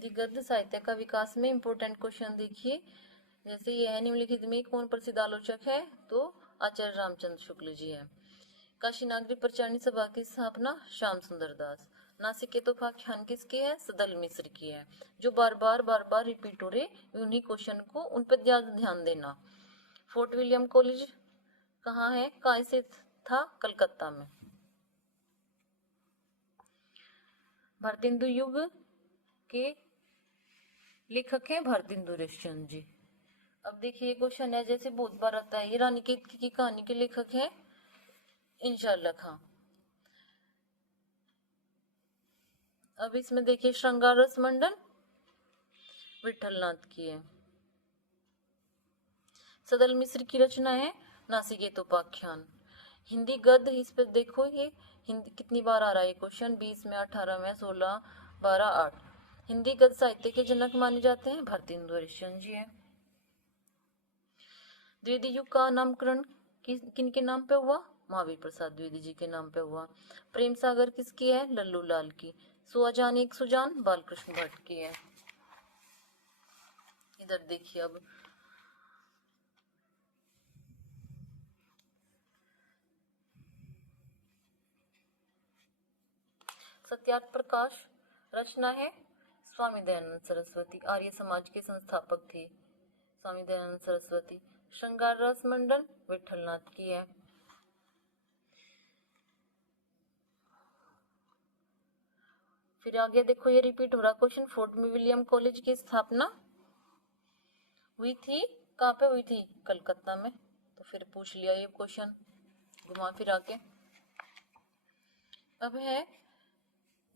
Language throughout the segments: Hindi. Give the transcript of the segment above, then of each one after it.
हिंदी गद्य साहित्य का विकास में इम्पोर्टेंट क्वेश्चन देखिए, जैसे ये है, निम्नलिखित में कौन प्रसिद्ध आलोचक है? तो आचार्य रामचंद्र शुक्ल जी है। काशी नागरी प्रचारणी सभा की स्थापना श्याम सुंदर दास। नासिक के तोपाख्यान किसकी है? सदल मिश्र की है। जो बार बार रिपीट हो रहे उन्हीं क्वेश्चन को, उन पर ज्यादा ध्यान देना। फोर्ट विलियम कॉलेज कहाँ है? कहाँ से था? कलकत्ता में। भारतेंदु युग के लेखक हैं भारतेंदु हरिश्चंद्र जी। अब देखिए क्वेश्चन है, जैसे बहुत बार आता है, ये रानी केतकी की कहानी के लेखक हैं इंशाल्लाह खां। अब इसमें देखिए श्रृंगार रस मंडन विठलनाथ की है। सदल मिश्र की रचना है नासिकेत उपाख्यान। हिंदी गद्य, इस पर देखो ये हिंदी कितनी बार आ रहा है क्वेश्चन, 20 में, 18 में, 16, 12, 8। हिंदी गद्य साहित्य के जनक माने जाते हैं भारतेंदु हरिश्चंद्र जी है। द्विवेदी युग का नामकरण किन के नाम पे हुआ? महावीर प्रसाद द्विवेदी जी के नाम पे हुआ। प्रेम सागर किसकी है? लल्लू लाल की। सुजान एक सुजान बालकृष्ण भट्ट की है। इधर देखिए अब सत्यार्थ प्रकाश रचना है स्वामी दयानंद सरस्वती, आर्य समाज के संस्थापक थे स्वामी दयानंद सरस्वती। श्रृंगार रस मंडन विठलनाथ की है। फिर आगे देखो, ये रिपीट हो रहा क्वेश्चन, फोर्ट विलियम कॉलेज की स्थापना हुई थी, कहाँ पे हुई थी? कलकत्ता में। तो फिर पूछ लिया ये क्वेश्चन घुमा फिरा के। अब है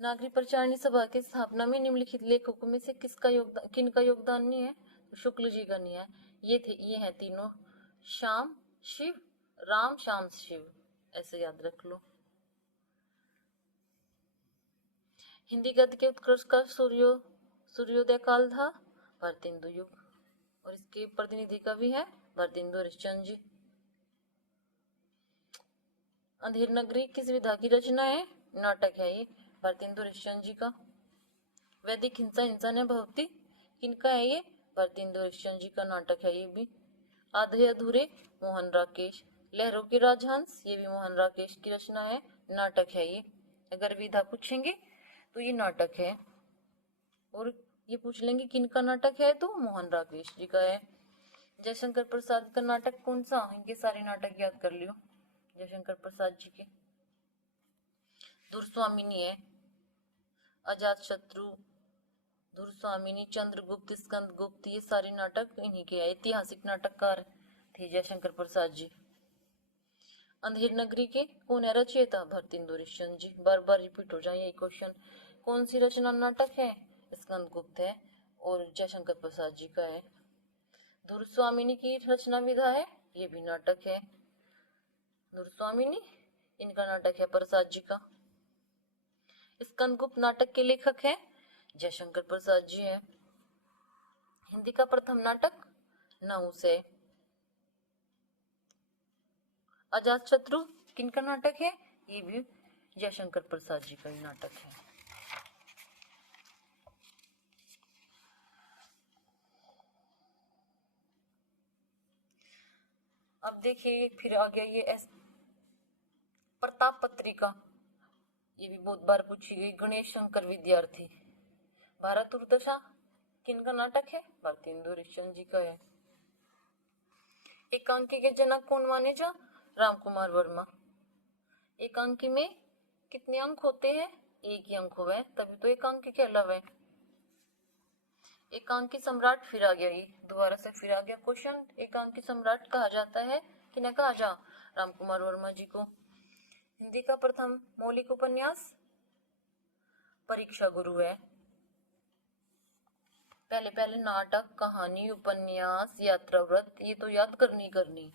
नागरी प्रचारणी सभा की स्थापना में निम्नलिखित लेखकों में से किसका योगदान, किनका योगदान नहीं है? तो शुक्ल जी का नहीं है। ये है तीनों, श्याम शिव राम, श्याम शिव, ऐसे याद रख लो। हिंदी गद्य के उत्कर्ष का सूर्योदय काल था भारतेंदु युग, और इसके प्रतिनिधि कवि है भारतेंदु हरिश्चंद्र जी। अंधेर नगरी किस विधा की रचना है? नाटक है ये भारतेंदु हरिश्चंद्र जी का। वैदिक हिंसा हिंसा ने भक्ति किनका है? ये भारतेंदु हरिश्चंद्र जी का नाटक है ये भी। आधे अधूरे मोहन राकेश। लहरों के राजहंस, ये भी मोहन राकेश की रचना है, नाटक है ये। अगर विधा पूछेंगे तो ये नाटक है, और ये पूछ लेंगे किनका नाटक है, तो मोहन राकेश जी का है। जयशंकर प्रसाद का नाटक कौन सा? इनके सारे नाटक याद कर लियो जयशंकर प्रसाद जी के। दुर्स्वामिनी है, अजात शत्रु, दुर्स्वामिनी, चंद्रगुप्त, स्कंद गुप्त, ये सारे नाटक इन्हीं के। ऐतिहासिक नाटककार थे जयशंकर प्रसाद जी। अंधेर नगरी के कौन है रचयिता? भारतेंदु हरिश्चंद्र जी। बार बार रिपीट हो जाए ये क्वेश्चन। कौन सी रचना नाटक है? स्कंद गुप्त है, और जयशंकर प्रसाद जी का है। दुर्स्वामिनी की रचना विधा है, ये भी नाटक है। दुर्स्वामिनी इनका नाटक है प्रसाद जी का। स्कंद गुप्त नाटक के लेखक है जयशंकर प्रसाद जी है। हिंदी का प्रथम नाटक नहुस है। अजात शत्रु किनका नाटक है? ये भी जयशंकर प्रसाद जी का ही नाटक है। अब देखिए फिर आ गया ये प्रताप पत्रिका, ये भी बहुत बार पूछी गई। गणेश शंकर विद्यार्थी। भारत दुर्दशा किनका नाटक है? भारतेंदु हरिश्चंद्र जी का है। एकांकी के जनक कौन माने जा? राम कुमार वर्मा। एकांकी में कितने अंक होते हैं? एक ही अंक हुआ है, तभी तो एकांकी कहलावे। एकांकी सम्राट, फिर आ गया ये दोबारा से फिर आ गया क्वेश्चन, एकांकी सम्राट कहा जाता है कि न कहा जा? राम कुमार वर्मा जी को। हिंदी का प्रथम मौलिक उपन्यास परीक्षा गुरु है। पहले नाटक, कहानी, उपन्यास, यात्रा व्रत, ये तो याद करनी।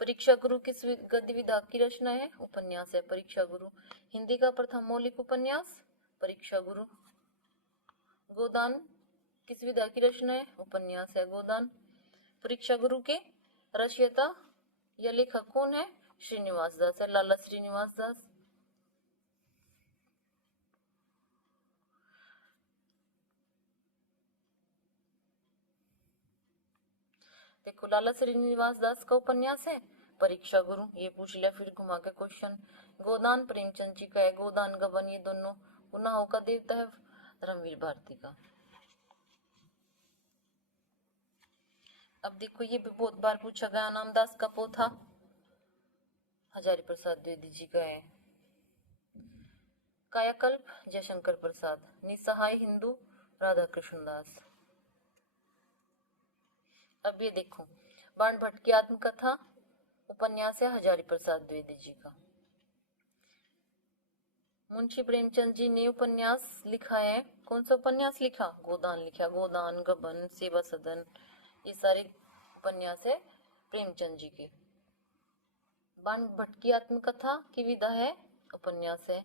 परीक्षा गुरु किस गद्य विधा की रचना है? उपन्यास है परीक्षा गुरु। हिंदी का प्रथम मौलिक उपन्यास परीक्षा गुरु। गोदान किस विधा की रचना है? उपन्यास है गोदान। परीक्षा गुरु के रचयिता या लेखक कौन है? श्रीनिवास दास है, लाला श्रीनिवास दास। देखो लाला श्रीनिवास दास का उपन्यास है परीक्षा गुरु, ये पूछ लिया फिर घुमा के क्वेश्चन। गोदान प्रेमचंद जी का है, गोदान गबन ये दोनों गुनाहों का देवता है धर्मवीर भारती का। अब देखो ये भी बहुत बार पूछा गया, नामदास का पोथा हजारी प्रसाद द्विवेदी जी का है। कायाकल्प जयशंकर प्रसाद, निसहाय हिंदू राधा कृष्ण दास। अब ये देखो बाण भट्ट की आत्मकथा उपन्यास है हजारी प्रसाद द्विवेदी जी का। मुंशी प्रेमचंद जी ने उपन्यास लिखा है, कौन सा उपन्यास लिखा? गोदान लिखा, गोदान गबन सेवा सदन ये सारे उपन्यास है प्रेमचंद जी के। बाण भट्ट की आत्मकथा की विधा है उपन्यास है।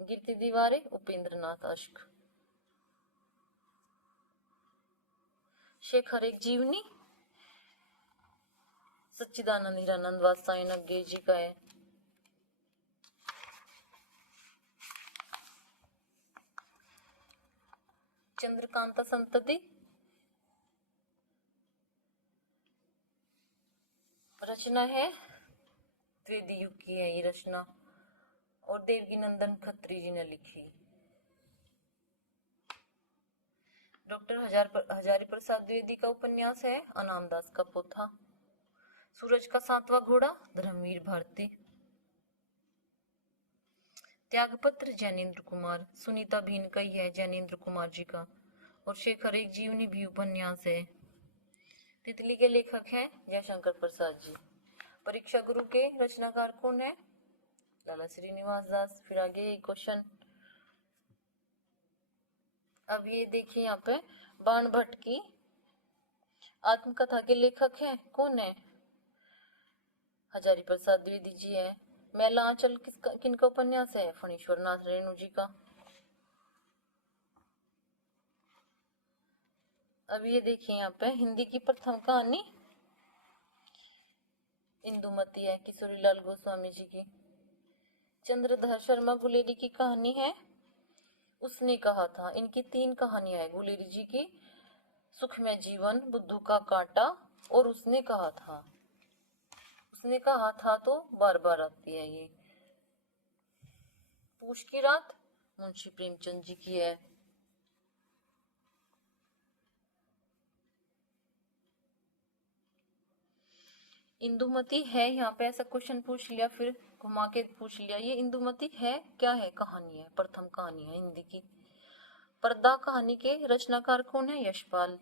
गिरती दीवारें उपेंद्र नाथ अश्क। शेखर एक जीवनी सच्चिदानंद हीरानंद वात्सायन नग्गे जी का है। चंद्रकांता संतति रचना है द्विवेदी युग की है ये रचना, और देवकी नंदन खत्री जी ने लिखी। डॉक्टर हजारी प्रसाद द्विवेदी का उपन्यास है अनामदास का पोथा। सूरज का सातवां घोड़ा धर्मवीर भारती। त्यागपत्र जैनेन्द्र कुमार, सुनीता भीन का ही है जैनेन्द्र कुमार जी का। और शेखर एक जीवनी भी उपन्यास है। तितली के लेखक हैं जयशंकर प्रसाद जी। परीक्षा गुरु के रचनाकार कौन है? लाला श्रीनिवास दास। फिर आगे क्वेश्चन। अब ये देखिए यहाँ पे बाण भट्ट की आत्मकथा के लेखक हैं कौन है? हजारी प्रसाद द्विवेदी जी है। मैला आंचल किनका उपन्यास है? फणीश्वर नाथ रेणु जी का। अब ये देखिए यहाँ पे हिंदी की प्रथम कहानी इंदुमती है किशोरीलाल गोस्वामी जी की। चंद्रधर शर्मा गुलेरी की कहानी है उसने कहा था। इनकी 3 कहानियां है गुलेरी जी की, सुखमय जीवन, बुद्धू का कांटा और उसने कहा था। उसने कहा था तो बार बार आती है ये। पूछ की रात मुंशी प्रेमचंद जी की है। इंदुमती है, यहाँ पे ऐसा क्वेश्चन पूछ लिया फिर घुमा के पूछ लिया ये इंदुमती है क्या है? कहानी है, प्रथम कहानी है हिंदी की। पर्दा कहानी के रचनाकार कौन है? यशपाल।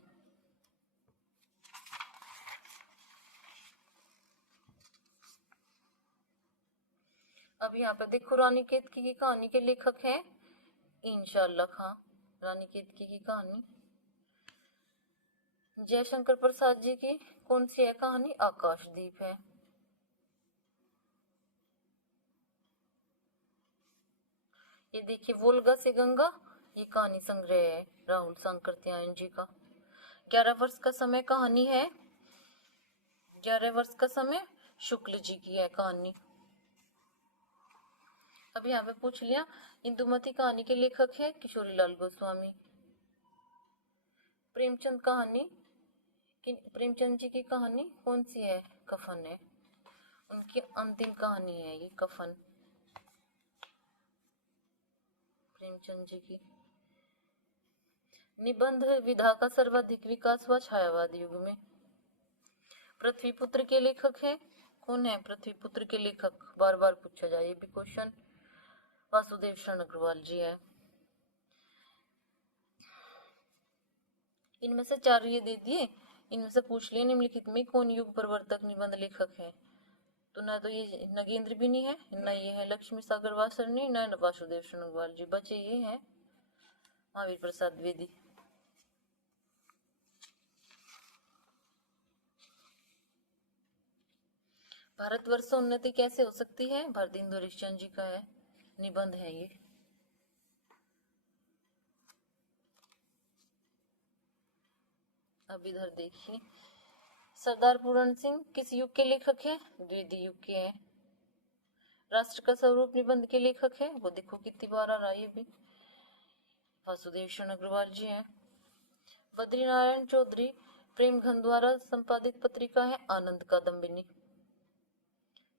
अब यहाँ पे देखो रानी केतकी की कहानी के लेखक हैं इंशाअल्लाह खां। रानी केतकी की कहानी। जयशंकर प्रसाद जी की कौन सी है कहानी? आकाशदीप है। ये देखिए वोल्गा से गंगा, ये कहानी संग्रह है राहुल सांकृत्यायन जी का। 11 वर्ष का समय कहानी है। 11 वर्ष का समय शुक्ल जी की है कहानी। अब यहाँ पे पूछ लिया इंदुमती कहानी के लेखक है किशोरीलाल गोस्वामी। प्रेमचंद कहानी प्रेमचंद जी की कहानी कौन सी है? कफन है। उनकी अंतिम कहानी है ये कफन प्रेमचंद जी की। निबंध विधा का सर्वाधिक विकास हुआ छायावाद युग में। पृथ्वीपुत्र के लेखक है कौन है? पृथ्वीपुत्र के लेखक बार बार पूछा जाए ये भी क्वेश्चन, वासुदेव शरण अग्रवाल जी है। इनमें से 4 ये दे दिए, इनमें से पूछ लिए निम्नलिखित में कौन युग प्रवर्तक निबंध लेखक है? तो ना तो ये नगेंद्र भी नहीं है, ना ये है लक्ष्मी सागर वासरनी, ना वासुदेव शरण अग्रवाल जी। बचे ये है महावीर प्रसाद द्विवेदी। भारतवर्ष उन्नति कैसे हो सकती है? भारतेंदु हरिश्चंद्र जी का है निबंध है ये। अब इधर देखिए सरदार पूरण सिंह किस युग के लेखक है? द्विवेदी युग के हैं। राष्ट्र का स्वरूप निबंध के लेखक है, वो देखो कितनी बार आ रहा है ये भी, वासुदेव शरण अग्रवाल जी हैं। बद्रीनारायण चौधरी प्रेमघन द्वारा संपादित पत्रिका है आनंद कादम्बिनी।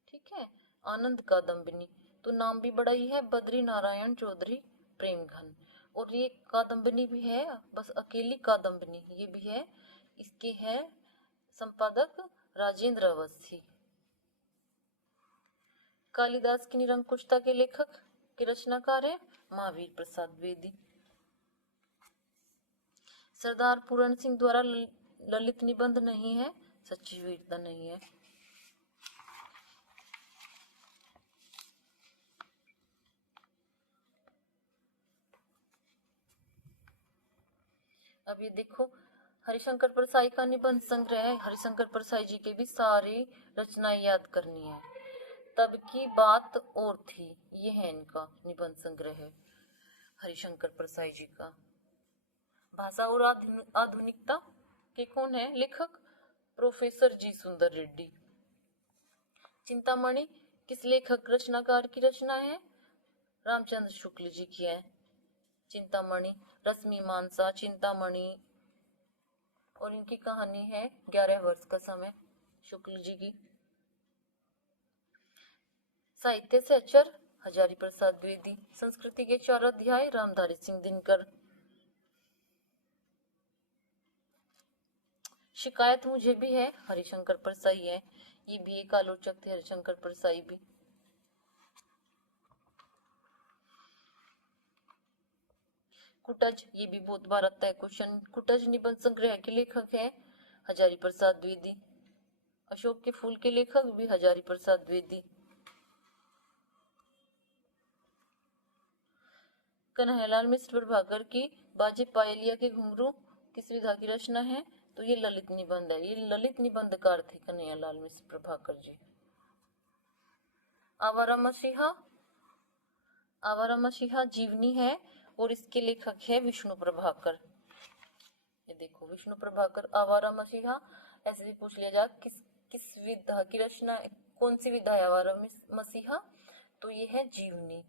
ठीक है, आनंद कादम्बिनी। तो नाम भी बड़ा ही है, बद्री नारायण चौधरी प्रेमघन। और ये कादम्बिनी भी है, बस अकेली कादम्बिनी ये भी है। इसके है संपादक राजेंद्र अवस्थी। कालिदास की निरंकुशता के लेखक के रचनाकार है महावीर प्रसाद द्विवेदी। सरदार पूरण सिंह द्वारा ललित निबंध नहीं है, सच्ची वीरता नहीं है। अब ये देखो, हरिशंकर परसाई का निबंध संग्रह है। हरिशंकर परसाई जी के भी सारी रचनाएं याद करनी है। तब की बात और थी, ये है इनका निबंध संग्रह है हरिशंकर परसाई जी का। भाषा और आधुनिकता के कौन है लेखक? प्रोफेसर जी सुंदर रेड्डी। चिंतामणि किस लेखक रचनाकार की रचना है? रामचंद्र शुक्ल जी की है चिंतामणि। रश्मि मानसा चिंतामणि, और इनकी कहानी है 11 वर्ष का समय, शुक्ल जी की। साहित्य से अक्षर हजारी प्रसाद द्विवेदी। संस्कृति के 4 अध्याय रामधारी सिंह दिनकर। शिकायत मुझे भी है हरिशंकर परसाई है, ये भी एक आलोचक थे हरिशंकर परसाई भी। कुटज, ये भी बहुत बार आता है क्वेश्चन। कुटज निबंध संग्रह के लेखक है हजारी प्रसाद द्विवेदी। अशोक के फूल के लेखक भी हजारी प्रसाद द्विवेदी। कन्हैयालाल मिश्र प्रभाकर की बाजे पायलिया के घुंघरू किस विधा की रचना है? तो ये ललित निबंध है, ये ललित निबंधकार थे कन्हैयालाल मिश्र प्रभाकर जी। आवारा मसीहा, आवारा मसीहा जीवनी है और इसके लेखक है विष्णु प्रभाकर। ये देखो विष्णु प्रभाकर आवारा मसीहा। ऐसे भी पूछ लिया जाए किस विधा की रचना, कौन सी विधा है आवारा मसीहा? तो ये है जीवनी।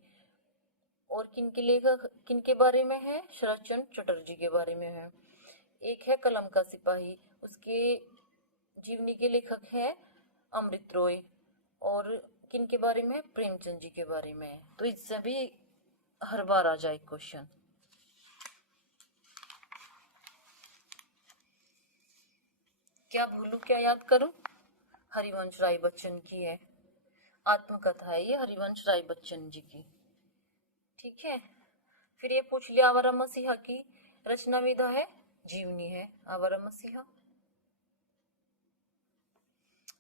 और किनके लेखक, किनके बारे में है? शरद चंद्र चटर्जी के बारे में है। एक है कलम का सिपाही, उसके जीवनी के लेखक है अमृत रॉय। और किनके बारे में? प्रेमचंद जी के बारे में है। तो इससे भी हर बार आ जाए क्वेश्चन। क्या भूलू क्या याद करूं? हरिवंश राय बच्चन की है, आत्मकथा है ये हरिवंश राय बच्चन जी की। ठीक है, फिर ये पूछ लिया आवारा मसीहा की रचना विधा है जीवनी है आवारा मसीहा।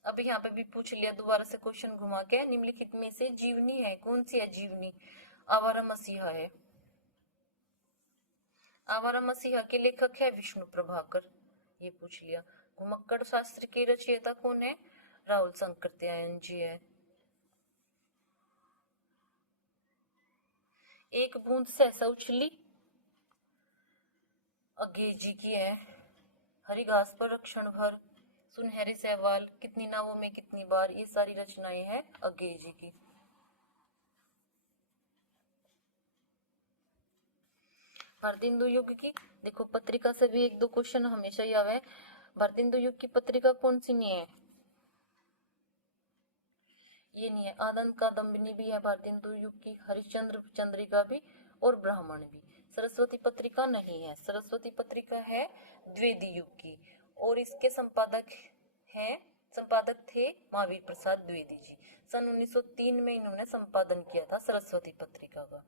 अब यहाँ पे भी पूछ लिया दोबारा से क्वेश्चन घुमा के, निम्नलिखित में से जीवनी है कौन सी है? जीवनी आवारा मसीहा है। आवारा मसीहा के लेखक है विष्णु प्रभाकर, ये पूछ लिया। घुमक्कड़ शास्त्र के रचयिता कौन है? राहुल शंकर त्यायन जी है। एक बूंद सहसा उछली अज्ञे जी की है। हरी घास पर क्षण भर, सुनहरे सहवाल, कितनी नावों में कितनी बार, ये सारी रचनाएं हैं अज्ञे जी की। भारतेंदु युग की, देखो पत्रिका से भी 1-2 क्वेश्चन हमेशा ही आवे। भारतेंदु युग की पत्रिका कौन सी नहीं है? ये नहीं है। आनंद कादम्बिनी भी है भारतेंदु युग की, हरिश्चंद्र चंद्रिका भी, और ब्राह्मण भी। सरस्वती पत्रिका नहीं है, सरस्वती पत्रिका है द्विवेदी युग की, और इसके संपादक थे महावीर प्रसाद द्विवेदी जी। सन 1903 में इन्होंने संपादन किया था सरस्वती पत्रिका का।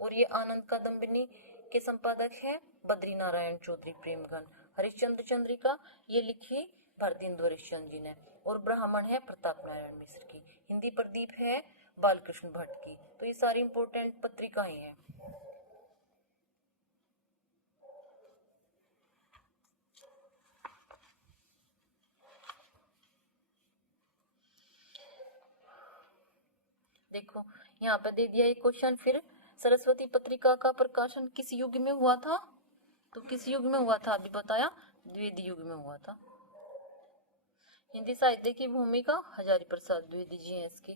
और ये आनंद कादम्बिनी के संपादक है बद्री नारायण चौधरी प्रेमघन। हरिश्चंद्र चंद्रिका ये लिखी भारतेंदु हरिश्चंद्र जी ने, और ब्राह्मण है प्रताप नारायण मिश्र की। हिंदी प्रदीप है बालकृष्ण भट्ट की। तो ये सारी इंपोर्टेंट पत्रिकाएं हैं। देखो यहाँ पे दे दिया एक क्वेश्चन। फिर सरस्वती पत्रिका का प्रकाशन किस युग में हुआ था? तो किस युग में हुआ था? अभी बताया, द्विवेदी युग में हुआ था। हिंदी साहित्य की भूमिका हजारी प्रसाद द्विवेदी जी हैं इसकी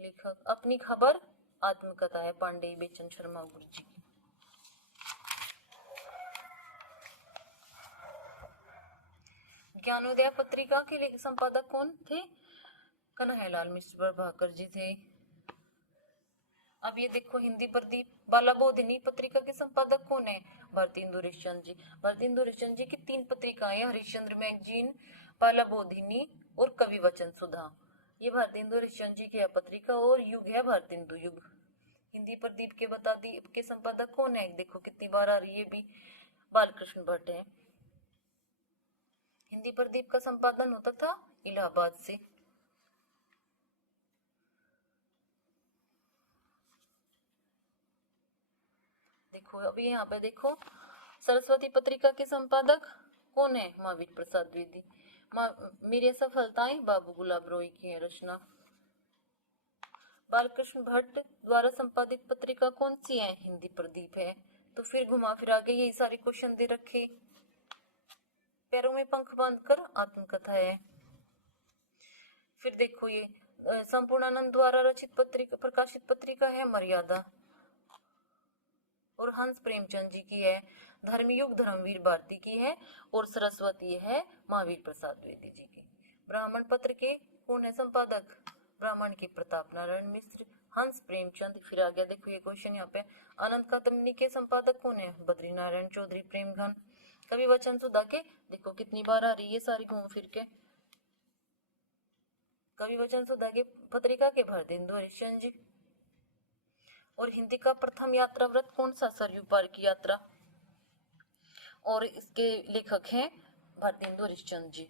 लेखक। अपनी खबर आत्मकथा है पांडे बेचन शर्मा गुरु जी की। ज्ञानोदय पत्रिका के लेखक संपादक कौन थे? कन्हैयालाल मिश्र प्रभाकर जी थे। अब ये देखो हिंदी प्रदीप बालाबोधिनी पत्रिका के संपादक कौन है? भारतेंदु हरिश्चंद्र जी। भारतेंदु हरिश्चंद्र जी की 3 पत्रिकाएं, हरिश्चंद्र मैगजीन, बालाबोधिनी और कवि वचन सुधा। ये भारतेंदु हरिश्चंद्र जी की है पत्रिका और युग है भारतेंदु युग। हिंदी प्रदीप के बता दी के संपादक कौन है? देखो कितनी बार आ रही है, भी बालकृष्ण भट्ट है। हिंदी प्रदीप का संपादन होता था इलाहाबाद से। देखो अभी यहाँ पे देखो सरस्वती पत्रिका के संपादक कौन है? महावीर प्रसाद द्विवेदी। मेरी सफलताएं बाबू गुलाब रोई की है रचना। बालकृष्ण भट्ट द्वारा संपादित पत्रिका कौन सी है? हिंदी प्रदीप है। तो फिर घुमा फिरा के यही सारे क्वेश्चन दे रखे। पैरों में पंख बांधकर आत्मकथा है। फिर देखो ये संपूर्णानंद द्वारा रचित पत्रिका, प्रकाशित पत्रिका है मर्यादा और हंस प्रेमचंद जी की है। धर्मयुग धर्मवीर भारती की है और सरस्वती है महावीर प्रसाद द्विवेदी जी की। ब्राह्मण पत्र के कौन है संपादक? ब्राह्मण के प्रताप नारायण मिश्र, हंस प्रेमचंद। फिर आ गया देखो ये क्वेश्चन यहाँ पे, अनंत कादम्बनी के संपादक कौन है? बद्री नारायण चौधरी प्रेमघन। कवि वचन सुधा के देखो कितनी बार आ रही है सारी घूम फिर के। कवि वचन सुधा के पत्रिका के भारतेंदु हरिश्चंद्र जी। और हिंदी का प्रथम यात्रा व्रत कौन सा? सरयू पार की यात्रा। और इसके लेखक हैं भारतेंदु हरिश्चंद्र जी।